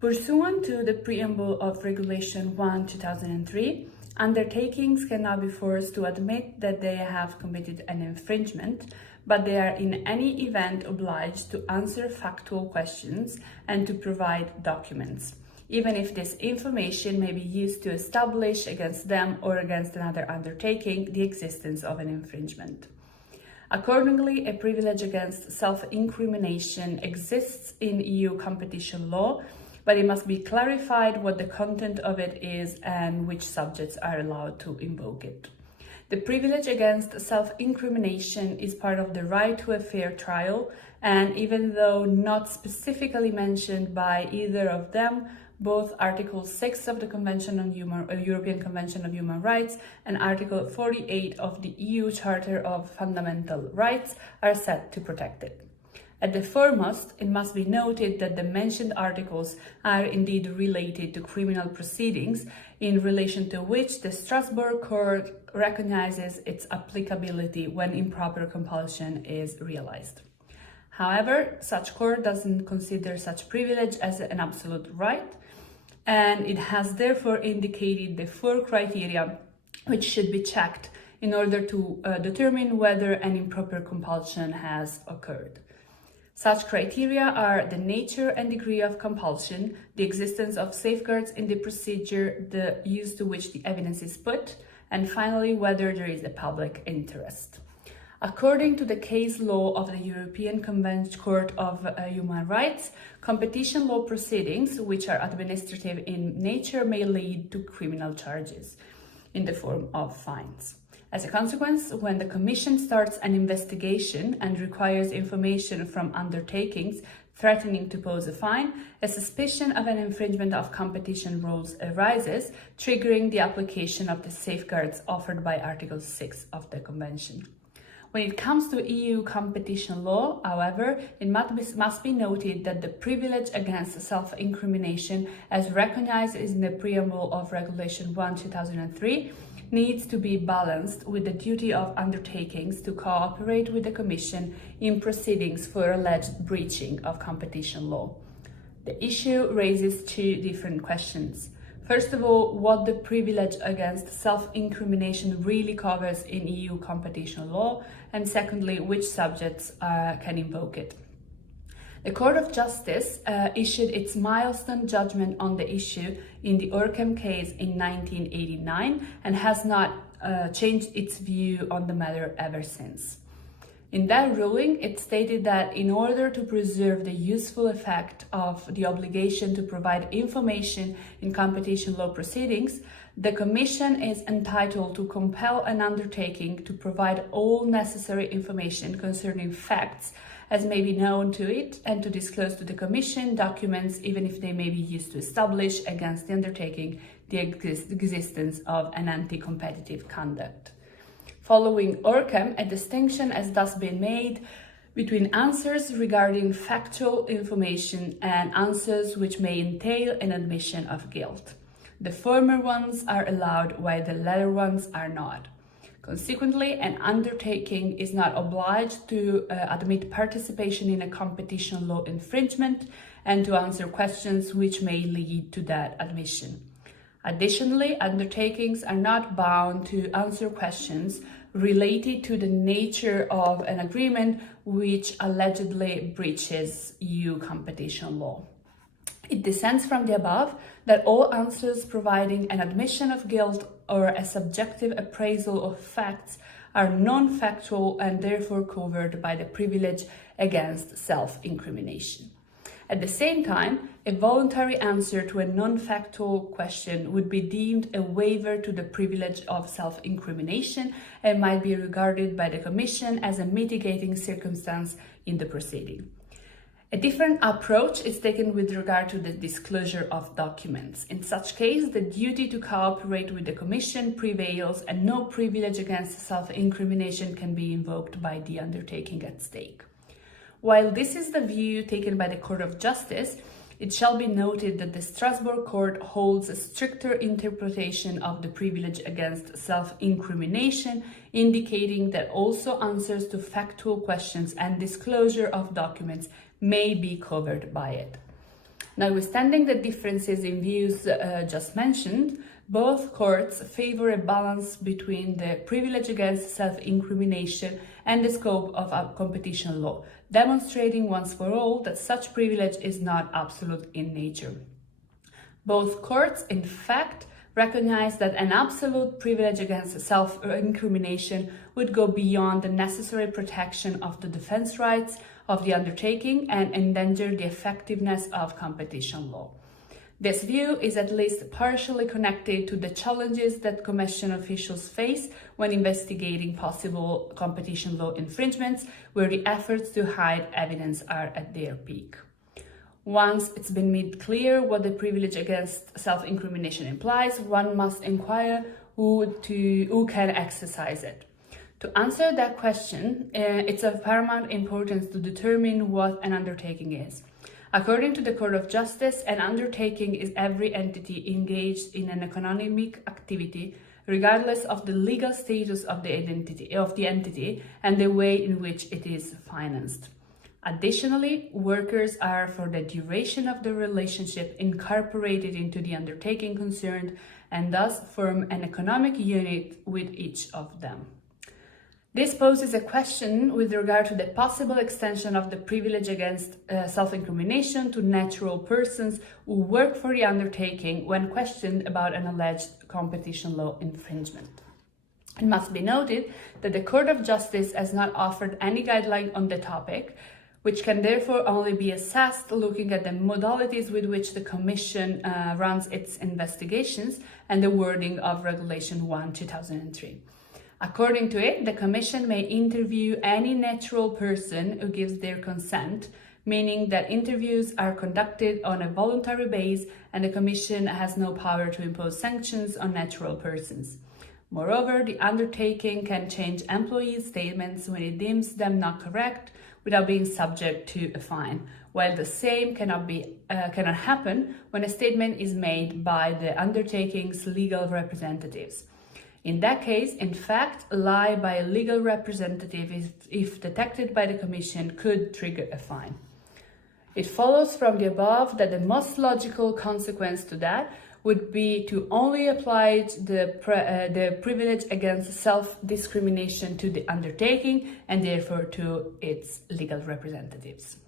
Pursuant to the preamble of Regulation 1/2003, undertakings cannot be forced to admit that they have committed an infringement, but they are in any event obliged to answer factual questions and to provide documents, even if this information may be used to establish against them or against another undertaking the existence of an infringement. Accordingly, a privilege against self-incrimination exists in EU competition law, but it must be clarified what the content of it is and which subjects are allowed to invoke it. The privilege against self-incrimination is part of the right to a fair trial, and even though not specifically mentioned by either of them, both Article 6 of the European Convention of Human Rights and Article 48 of the EU Charter of Fundamental Rights are set to protect it. At the foremost, it must be noted that the mentioned articles are indeed related to criminal proceedings, in relation to which the Strasbourg Court recognizes its applicability when improper compulsion is realized. However, such court doesn't consider such privilege as an absolute right, and it has therefore indicated the 4 criteria which should be checked in order to determine whether an improper compulsion has occurred. Such criteria are the nature and degree of compulsion, the existence of safeguards in the procedure, the use to which the evidence is put, and finally, whether there is a public interest. According to the case law of the European Court of Human Rights, competition law proceedings, which are administrative in nature, may lead to criminal charges in the form of fines. As a consequence, when the Commission starts an investigation and requires information from undertakings threatening to pose a fine, a suspicion of an infringement of competition rules arises, triggering the application of the safeguards offered by Article 6 of the Convention. When it comes to EU competition law, however, it must be noted that the privilege against self-incrimination, as recognized in the preamble of Regulation 1/2003, needs to be balanced with the duty of undertakings to cooperate with the Commission in proceedings for alleged breaching of competition law. The issue raises 2 different questions. First of all, what the privilege against self-incrimination really covers in EU competition law, and secondly, which subjects can invoke it. The Court of Justice issued its milestone judgment on the issue in the Orcam case in 1989 and has not changed its view on the matter ever since. In that ruling, it stated that in order to preserve the useful effect of the obligation to provide information in competition law proceedings, the Commission is entitled to compel an undertaking to provide all necessary information concerning facts as may be known to it, and to disclose to the Commission documents even if they may be used to establish against the undertaking the existence of an anti-competitive conduct. Following Orcam, a distinction has thus been made between answers regarding factual information and answers which may entail an admission of guilt. The former ones are allowed while the latter ones are not. Consequently, an undertaking is not obliged to admit participation in a competition law infringement and to answer questions which may lead to that admission. Additionally, undertakings are not bound to answer questions related to the nature of an agreement which allegedly breaches EU competition law. It descends from the above that all answers providing an admission of guilt or a subjective appraisal of facts are non-factual and therefore covered by the privilege against self-incrimination. At the same time, a voluntary answer to a non-factual question would be deemed a waiver to the privilege of self-incrimination and might be regarded by the Commission as a mitigating circumstance in the proceeding. A different approach is taken with regard to the disclosure of documents. In such case, the duty to cooperate with the Commission prevails and no privilege against self-incrimination can be invoked by the undertaking at stake. While this is the view taken by the Court of Justice, it shall be noted that the Strasbourg Court holds a stricter interpretation of the privilege against self-incrimination, indicating that also answers to factual questions and disclosure of documents may be covered by it. Notwithstanding the differences in views just mentioned, both courts favor a balance between the privilege against self-incrimination and the scope of competition law, demonstrating once for all that such privilege is not absolute in nature. Both courts, in fact, recognize that an absolute privilege against self-incrimination would go beyond the necessary protection of the defense rights of the undertaking and endanger the effectiveness of competition law. This view is at least partially connected to the challenges that Commission officials face when investigating possible competition law infringements, where the efforts to hide evidence are at their peak. Once it's been made clear what the privilege against self-incrimination implies, one must inquire who can exercise it. To answer that question, it's of paramount importance to determine what an undertaking is. According to the Court of Justice, an undertaking is every entity engaged in an economic activity, regardless of the legal status of the entity and the way in which it is financed. Additionally, workers are, for the duration of the relationship, incorporated into the undertaking concerned and thus form an economic unit with each of them. This poses a question with regard to the possible extension of the privilege against self-incrimination to natural persons who work for the undertaking when questioned about an alleged competition law infringement. It must be noted that the Court of Justice has not offered any guideline on the topic, which can therefore only be assessed looking at the modalities with which the Commission runs its investigations and the wording of Regulation 1/2003. According to it, the Commission may interview any natural person who gives their consent, meaning that interviews are conducted on a voluntary basis and the Commission has no power to impose sanctions on natural persons. Moreover, the undertaking can change employees' statements when it deems them not correct without being subject to a fine, while the same cannot happen when a statement is made by the undertaking's legal representatives. In that case, in fact, a lie by a legal representative, if detected by the Commission, could trigger a fine. It follows from the above that the most logical consequence to that would be to only apply the privilege against self-discrimination to the undertaking and therefore to its legal representatives.